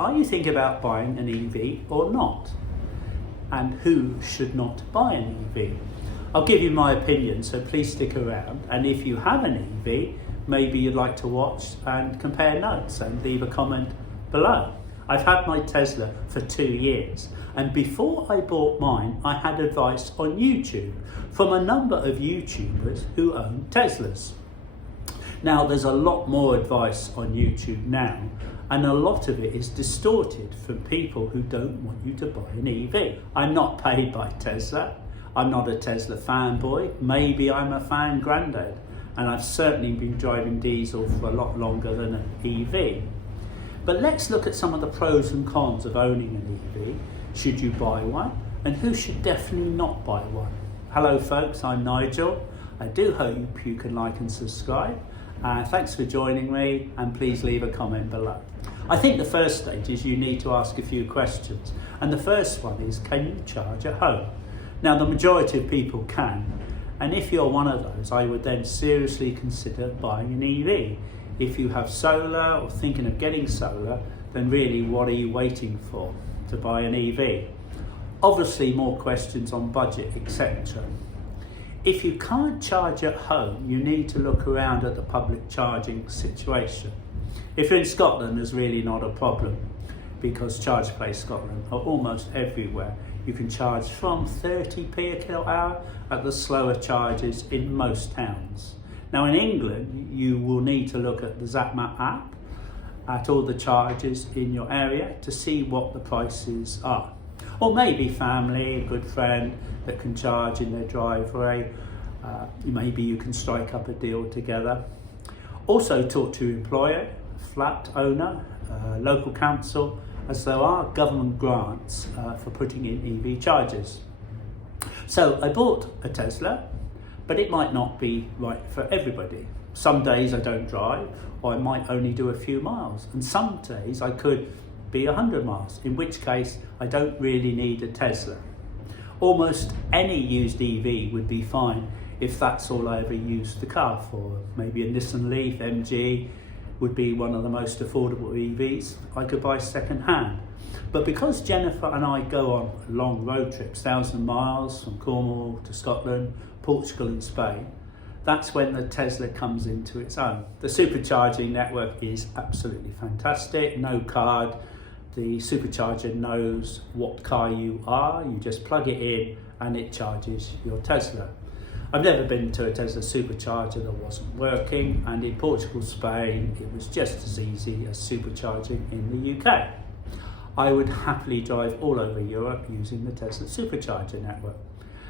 are you thinking about buying an EV or not? And who should not buy an EV? I'll give you my opinion, so please stick around. And if you have an EV, maybe you'd like to watch and compare notes and leave a comment below. I've had my Tesla for 2 years, and before I bought mine, I had advice on YouTube from a number of YouTubers who own Teslas. Now, there's a lot more advice on YouTube now, and a lot of it is distorted from people who don't want you to buy an EV. I'm not paid by Tesla. I'm not a Tesla fanboy. Maybe I'm a fan granddad, and I've certainly been driving diesel for a lot longer than an EV. But let's look at some of the pros and cons of owning an EV. Should you buy one? And who should definitely not buy one? Hello folks, I'm Nigel. I do hope you can like and subscribe. Thanks for joining me, and please leave a comment below. I think the first stage is you need to ask a few questions. And the first one is, can you charge at home? Now, the majority of people can. And if you're one of those, I would then seriously consider buying an EV. If you have solar or thinking of getting solar, then really what are you waiting for to buy an EV? Obviously more questions on budget, etc. If you can't charge at home, you need to look around at the public charging situation. If you're in Scotland, there's really not a problem because Charge Place Scotland are almost everywhere. You can charge from 30p a kilowatt hour at the slower charges in most towns. Now in England, you will need to look at the ZapMap app at all the charges in your area to see what the prices are. Or maybe family, a good friend that can charge in their driveway. Maybe you can strike up a deal together. Also talk to your employer, flat owner, local council, as there are government grants for putting in EV chargers. So I bought a Tesla, but it might not be right for everybody. Some days I don't drive, or I might only do a few miles. And some days I could be 100 miles, in which case I don't really need a Tesla. Almost any used EV would be fine if that's all I ever used the car for. Maybe a Nissan Leaf MG would be one of the most affordable EVs I could buy second hand. But because Jennifer and I go on long road trips, 1,000 miles from Cornwall to Scotland, Portugal and Spain, that's when the Tesla comes into its own. The supercharging network is absolutely fantastic. No card. The supercharger knows what car you are. You just plug it in and it charges your Tesla. I've never been to a Tesla supercharger that wasn't working, and in Portugal, Spain, it was just as easy as supercharging in the UK. I would happily drive all over Europe using the Tesla supercharger network.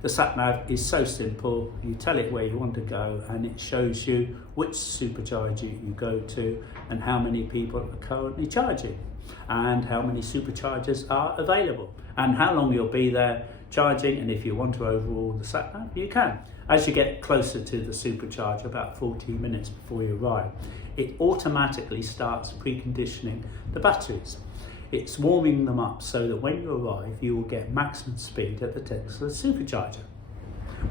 The sat-nav is so simple. You tell it where you want to go and it shows you which supercharger you go to and how many people are currently charging and how many superchargers are available and how long you'll be there charging, and if you want to overhaul the sat-nav, you can. As you get closer to the supercharger, about 14 minutes before you arrive, it automatically starts preconditioning the batteries. It's warming them up so that when you arrive, you will get maximum speed at the Tesla supercharger.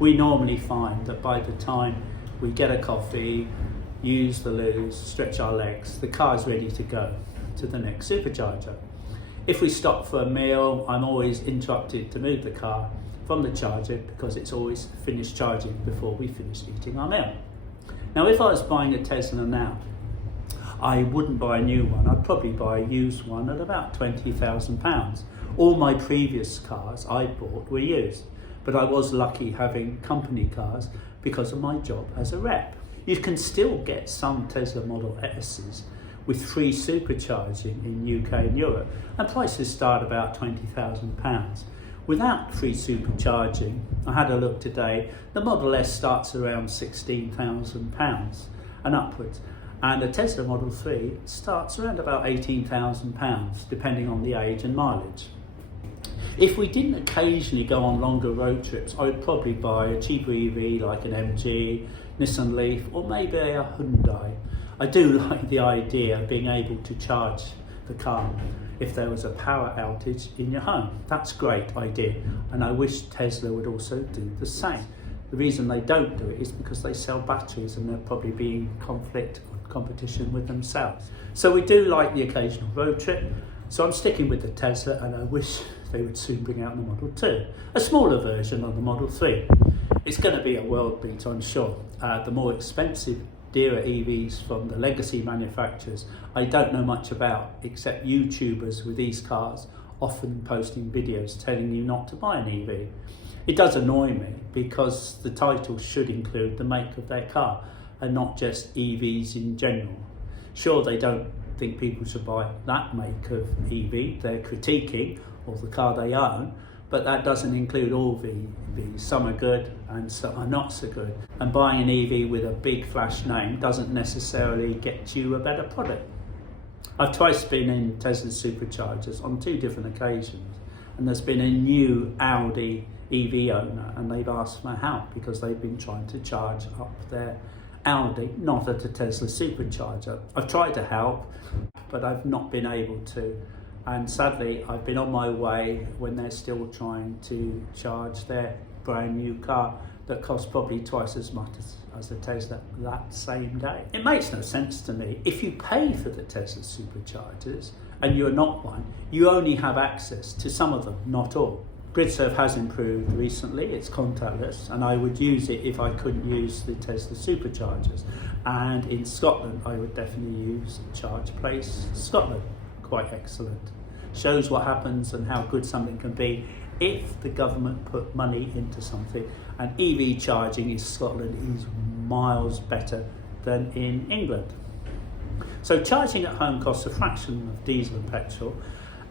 We normally find that by the time we get a coffee, use the loo, stretch our legs, the car's ready to go to the next supercharger. If we stop for a meal, I'm always interrupted to move the car from the charger because it's always finished charging before we finish eating our meal. Now, if I was buying a Tesla now, I wouldn't buy a new one. I'd probably buy a used one at about £20,000. All my previous cars I bought were used, but I was lucky having company cars because of my job as a rep. You can still get some Tesla Model S's with free supercharging in UK and Europe, and prices start about £20,000. Without free supercharging, I had a look today, the Model S starts around £16,000 and upwards. And a Tesla Model 3 starts around about £18,000, depending on the age and mileage. If we didn't occasionally go on longer road trips, I would probably buy a cheaper EV like an MG, Nissan Leaf, or maybe a Hyundai. I do like the idea of being able to charge the car if there was a power outage in your home. That's a great idea, and I wish Tesla would also do the same. The reason they don't do it is because they sell batteries and they'll probably be in competition with themselves. So we do like the occasional road trip. So I'm sticking with the Tesla, and I wish they would soon bring out the Model 2, a smaller version of the Model 3. It's going to be a world beat, I'm sure. The more expensive, dearer EVs from the legacy manufacturers, I don't know much about, except YouTubers with these cars often posting videos telling you not to buy an EV. It does annoy me because the title should include the make of their car and not just EVs in general. Sure, they don't think people should buy that make of EV they're critiquing, or the car they own, but that doesn't include all EVs. Some are good and some are not so good. And buying an EV with a big flash name doesn't necessarily get you a better product. I've twice been in Tesla Superchargers on 2 different occasions, and there's been a new Audi EV owner, and they've asked for help because they've been trying to charge up their Audi, not at a Tesla Supercharger. I've tried to help, but I've not been able to. And sadly, I've been on my way when they're still trying to charge their brand new car that costs probably twice as much as the Tesla that same day. It makes no sense to me. If you pay for the Tesla Superchargers and you're not one, you only have access to some of them, not all. GridServe has improved recently, it's contactless, and I would use it if I couldn't use the Tesla Superchargers. And in Scotland, I would definitely use Charge Place Scotland. Quite excellent. Shows what happens and how good something can be if the government put money into something. And EV charging in Scotland is miles better than in England. So charging at home costs a fraction of diesel and petrol,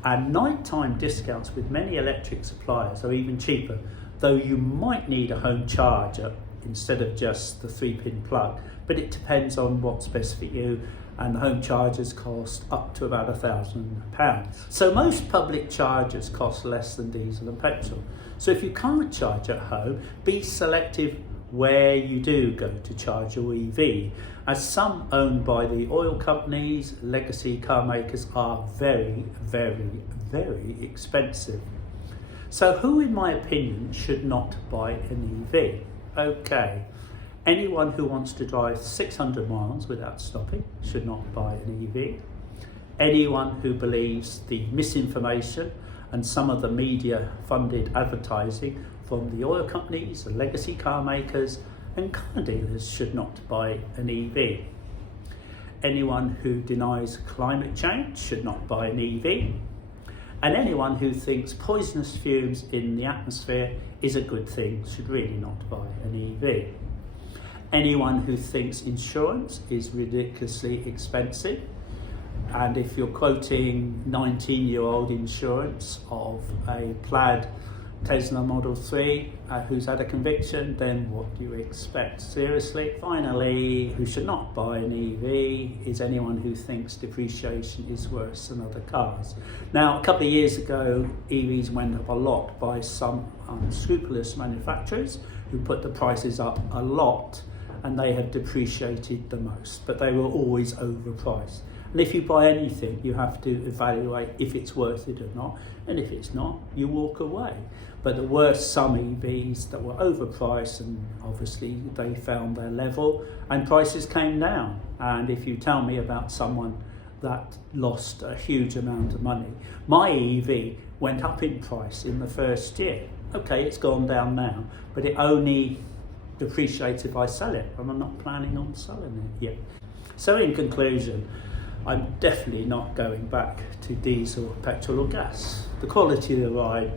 and nighttime discounts with many electric suppliers are even cheaper, though you might need a home charger instead of just the 3-pin plug, but it depends on what's best for you, and the home chargers cost up to about £1,000. So most public chargers cost less than diesel and petrol. So if you can't charge at home, be selective where you do go to charge your EV, as some owned by the oil companies, legacy car makers, are very, very, very expensive. So who, in my opinion, should not buy an EV? Okay, anyone who wants to drive 600 miles without stopping should not buy an EV. Anyone who believes the misinformation and some of the media-funded advertising from the oil companies, the legacy car makers and car dealers should not buy an EV. Anyone who denies climate change should not buy an EV. And anyone who thinks poisonous fumes in the atmosphere is a good thing should really not buy an EV. Anyone who thinks insurance is ridiculously expensive, and if you're quoting 19-year-old insurance of a plaid Tesla Model 3 who's had a conviction, then what do you expect? Seriously? Finally, who should not buy an EV is anyone who thinks depreciation is worse than other cars. Now, a couple of years ago, EVs went up a lot by some unscrupulous manufacturers who put the prices up a lot, and they have depreciated the most, but they were always overpriced. And if you buy anything, you have to evaluate if it's worth it or not, and if it's not, you walk away. But there were some EVs that were overpriced, and obviously they found their level and prices came down. And if you tell me about someone that lost a huge amount of money, my EV went up in price in the first year. Okay, it's gone down now, but it only depreciates if I sell it, and I'm not planning on selling it yet. So in conclusion, I'm definitely not going back to diesel, petrol or gas. The quality of the ride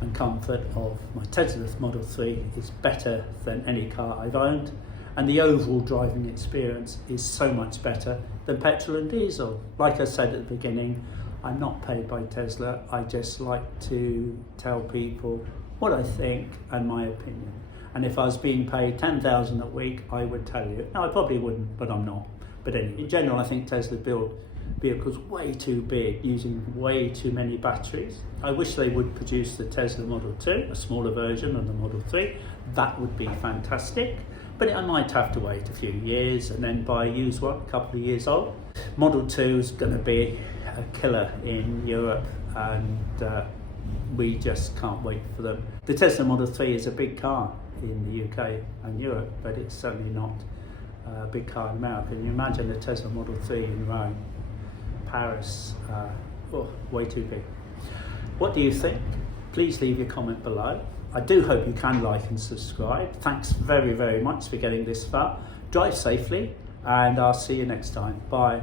and comfort of my Tesla Model 3 is better than any car I've owned, and the overall driving experience is so much better than petrol and diesel. Like I said at the beginning, I'm not paid by Tesla. I just like to tell people what I think and my opinion. And if I was being paid $10,000 a week, I would tell you. No, I probably wouldn't, but I'm not. But anyway, in general, I think Tesla build vehicles way too big, using way too many batteries. I wish they would produce the Tesla Model 2, a smaller version of the Model 3. That would be fantastic. But I might have to wait a few years and then buy a used one, a couple of years old. Model 2 is going to be a killer in Europe, and we just can't wait for them. The Tesla Model 3 is a big car in the UK and Europe, but it's certainly not a big car in America. Can you imagine the Tesla Model 3 in Rome, Paris, oh, way too big. What do you think? Please leave your comment below. I do hope you can like and subscribe. Thanks very, very much for getting this far. Drive safely, and I'll see you next time. Bye.